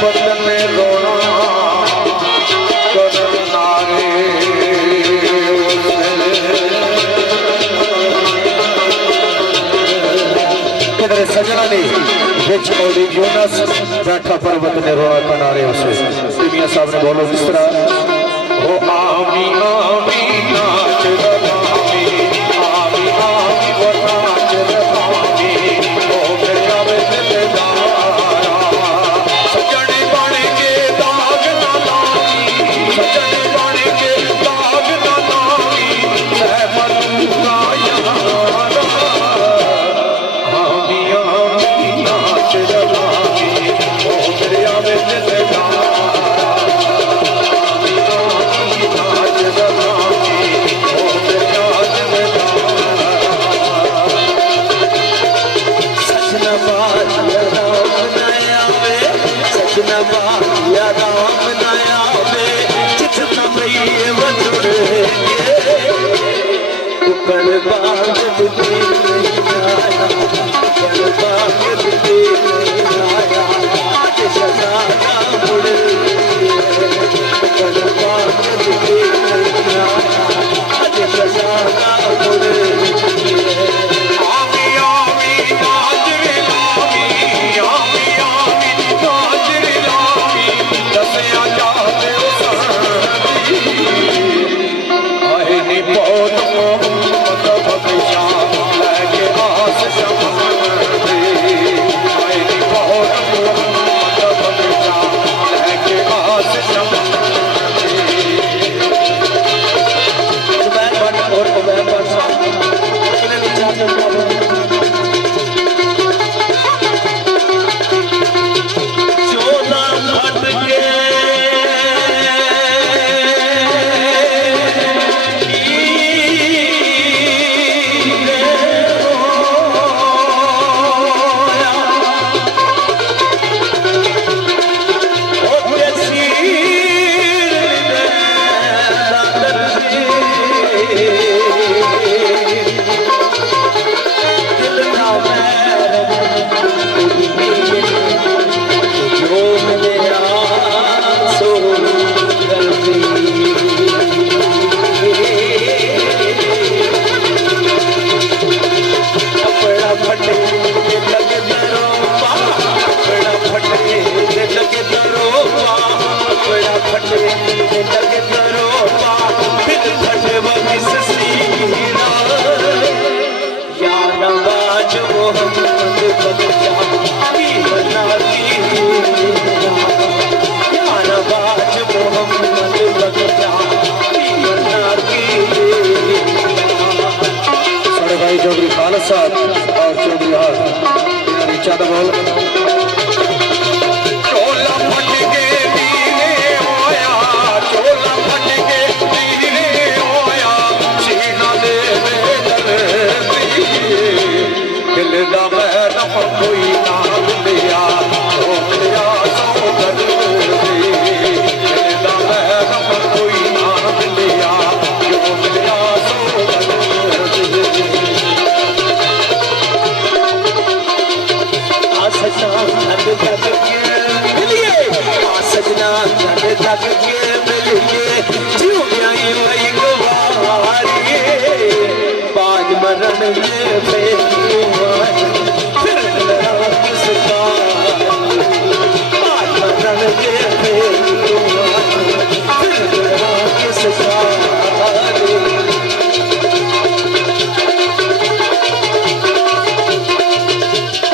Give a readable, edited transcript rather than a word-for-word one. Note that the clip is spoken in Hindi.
बदन रोना करनारे किधर सजना ने बिच ओडी यूनस बैठा पर्वत ने रोना किनारे उसे मियां साहब ने बोलो किस तरह ओ आमी आमी नाच रबामी आमी आमी वो नाच रबामी ओ मेरा बेदारा सजने बन के दाग ना लागी सजने बन के दाग ना लागी सहमत का यारा आमी आमी नाच रबामी ओ मेरा बेदारा चौधरी खालिद साहब और चौधरी बोल चोला फट के दीने होया चोला फट के दीने होया सीना दे दिल दा मैडम कोई ना लिया ओ मेरा सौगंध दिल दा मैडम कोई ना लिया जो मेरा सौगंध सजना जग के मिलिए बाज मरण में